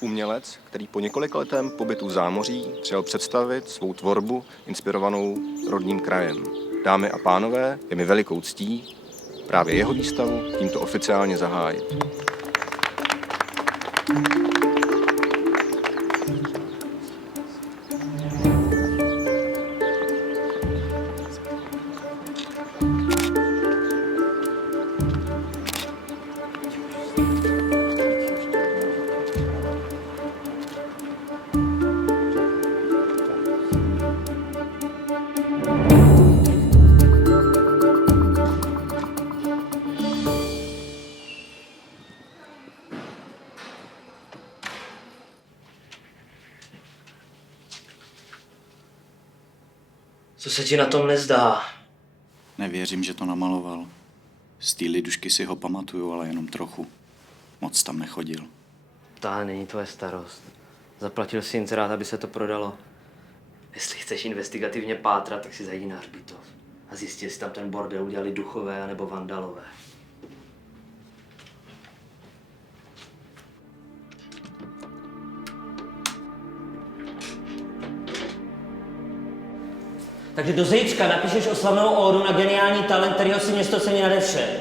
Umělec, který po několikaletém pobytu v zámoří přijel představit svou tvorbu inspirovanou rodným krajem. Dámy a pánové, je mi velikou ctí právě jeho výstavu tímto oficiálně zahájit. Co se ti na tom nezdá? Nevěřím, že to namaloval. Z té lidušky si ho pamatuju, ale jenom trochu. Moc tam nechodil. To není tvoje starost. Zaplatil si inzerát, aby se to prodalo. Jestli chceš investigativně pátrat, tak si zajdi na hřbitov. A zjistí, jestli tam ten bordel udělali duchové anebo vandalové. Takže do zítřka napíšeš oslavnou ódu na geniální talent, kterýho si město cení nade vše.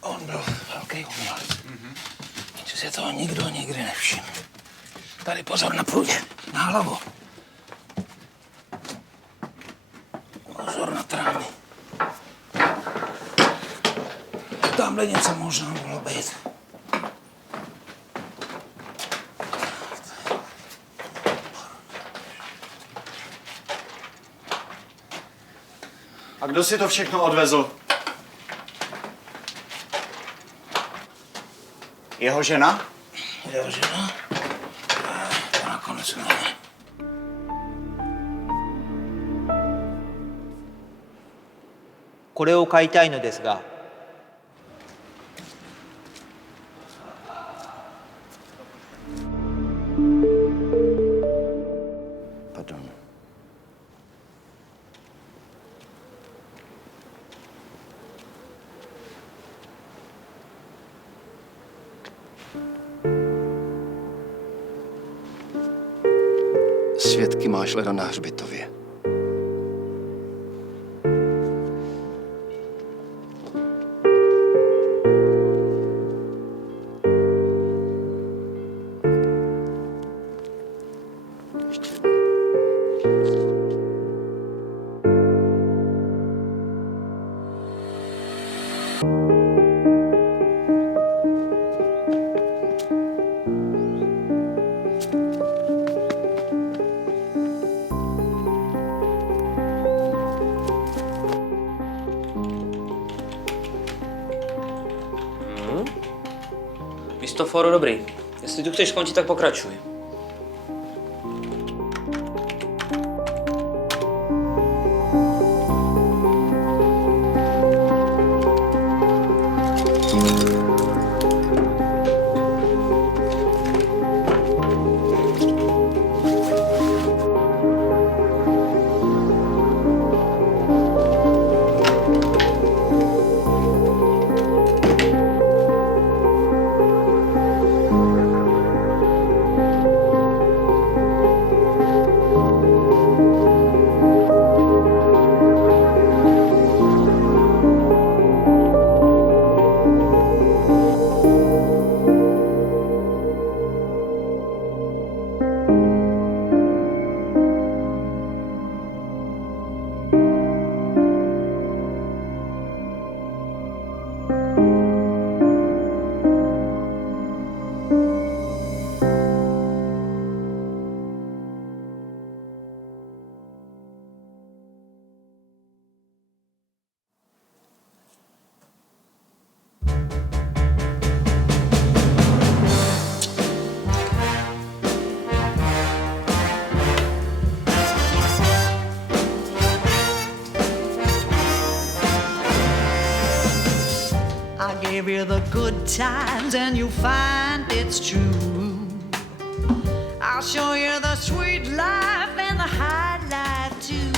On byl velký umělec. Že si toho nikdo nikdy nevšiml. Tady pozor na průdě, na hlavu. Pozor na trámy. Tamhle něco možná mohlo být. A kdo si to všechno odvezl? Jeho žena? Jeho žena? To nakonec ne. これを買いたいのですが。 Pardon. Svědky máš leda na hřbitově. Místo fóru dobrý. Jestli tu chceš končit, tak pokračuj. good times and you'll find it's true. I'll show you the sweet life and the high life too.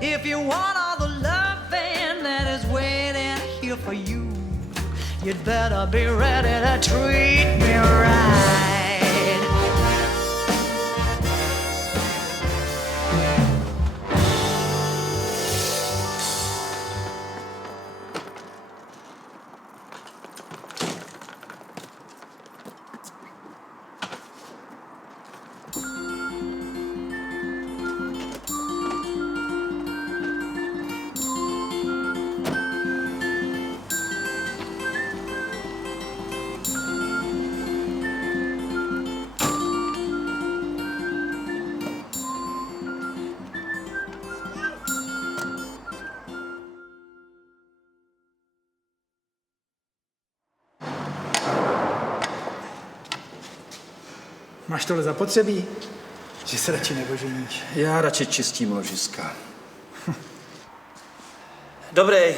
If you want all the loving that is waiting here for you, you'd better be ready to treat me right. Máš tohle zapotřebí? Že se radši nevoženíš. Já radši čistím ložiska. Dobrý.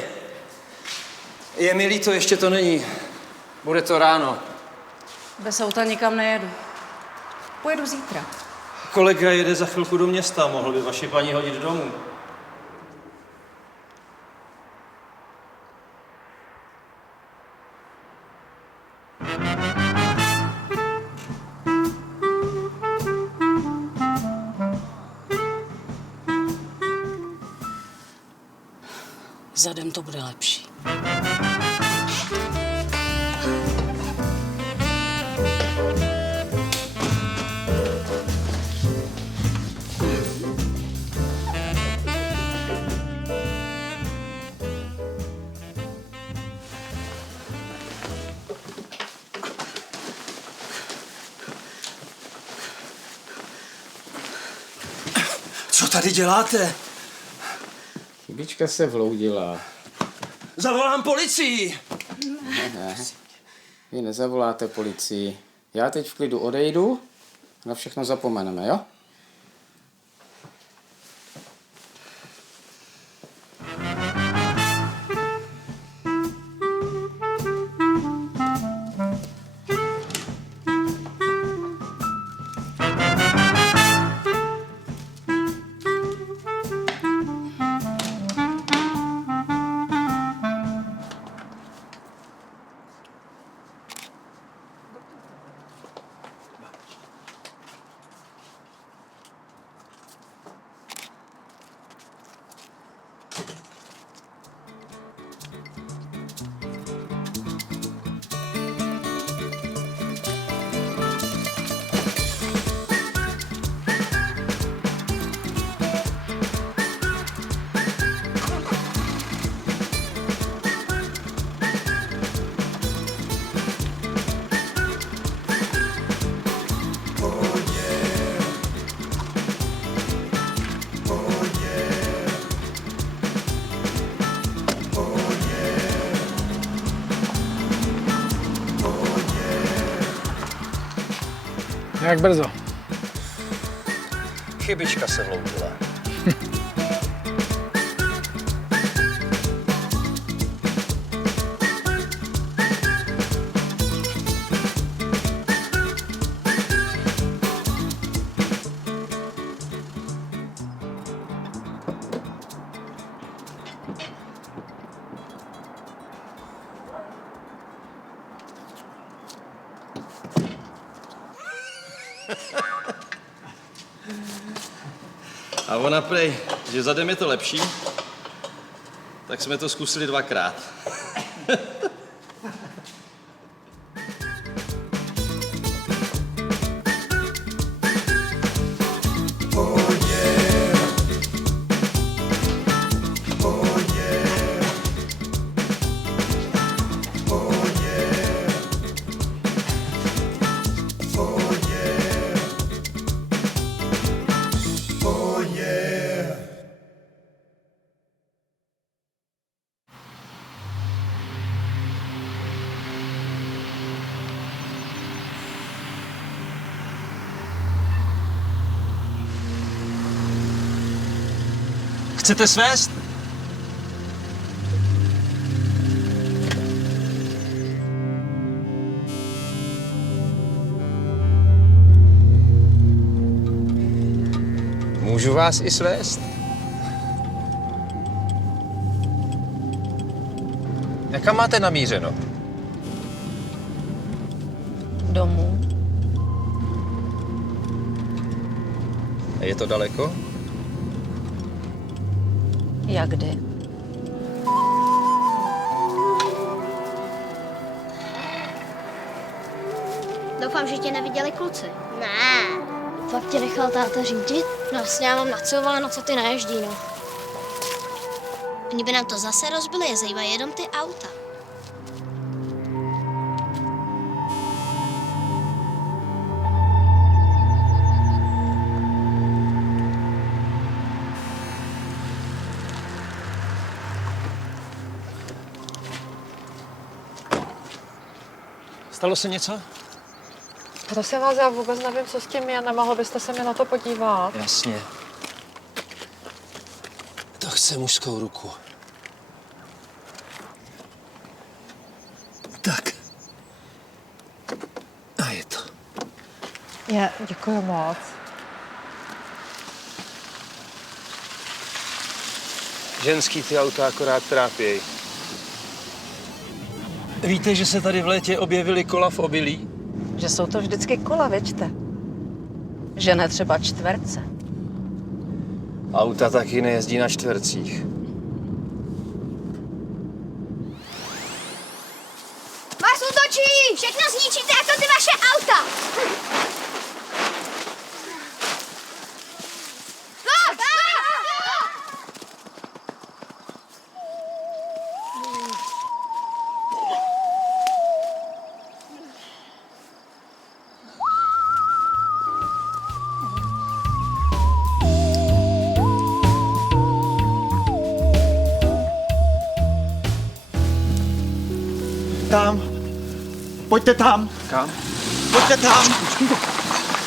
Je mi líto, ještě to není. Bude to ráno. Bez auta nikam nejedu. Pojedu zítra. Kolega jede za chvilku do města, mohl by vaši paní hodit domů. Zadem to bude lepší. Co tady děláte? Chybička se vloudila. Zavolám policii! Ne, vy nezavoláte policii. Já teď v klidu odejdu, na všechno zapomeneme, jo? Jak brzo? Chybička se vloudila. A ona prej, že zadem je to lepší, tak jsme to zkusili 2krát. Chcete svést? Můžu vás i svést? Jaká máte namířeno? Domů. A je to daleko? Jak kdy? Doufám, že tě neviděli kluci. Ne. Fakt tě nechal táta řídit? No jasně, já mám nacováno, co ty naježdí, no. Oni by nám to zase rozbili, je zajímají jenom ty auta. Stalo se něco? Prosím vás, já vůbec nevím, co s tím je. Nemohl byste se mi na to podívat? Jasně. To chce mužskou ruku. Tak. A je to. Děkuji moc. Ženský ty auta akorát trápějí. Víte, že se tady v létě objevily kola v obilí? Že jsou to vždycky kola, věčte. Že ne třeba čtverce. Auta taky nejezdí na čtvercích. Vás útočí! Všechno zničíte jako ty vaše auta! Tam. Pojďte tam. Kam? Pojďte tam.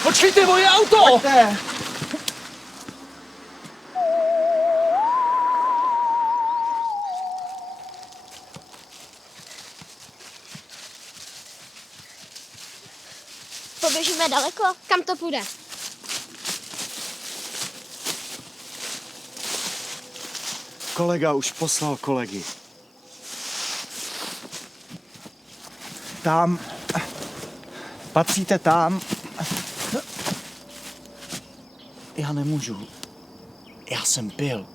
Počkejte, moje auto! Pojďte. Poběžíme daleko? Kam to půjde? Kolega už poslal kolegy. Tam. Patříte tam. Já nemůžu. Já jsem pil.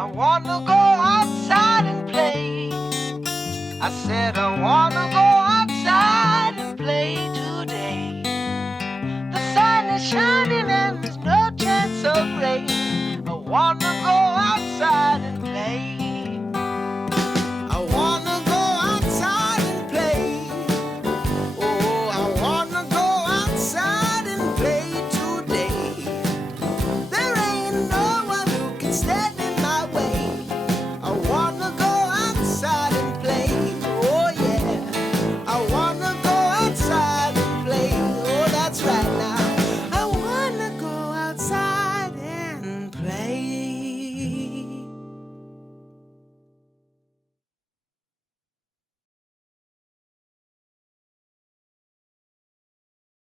I wanna go outside and play. I said I wanna go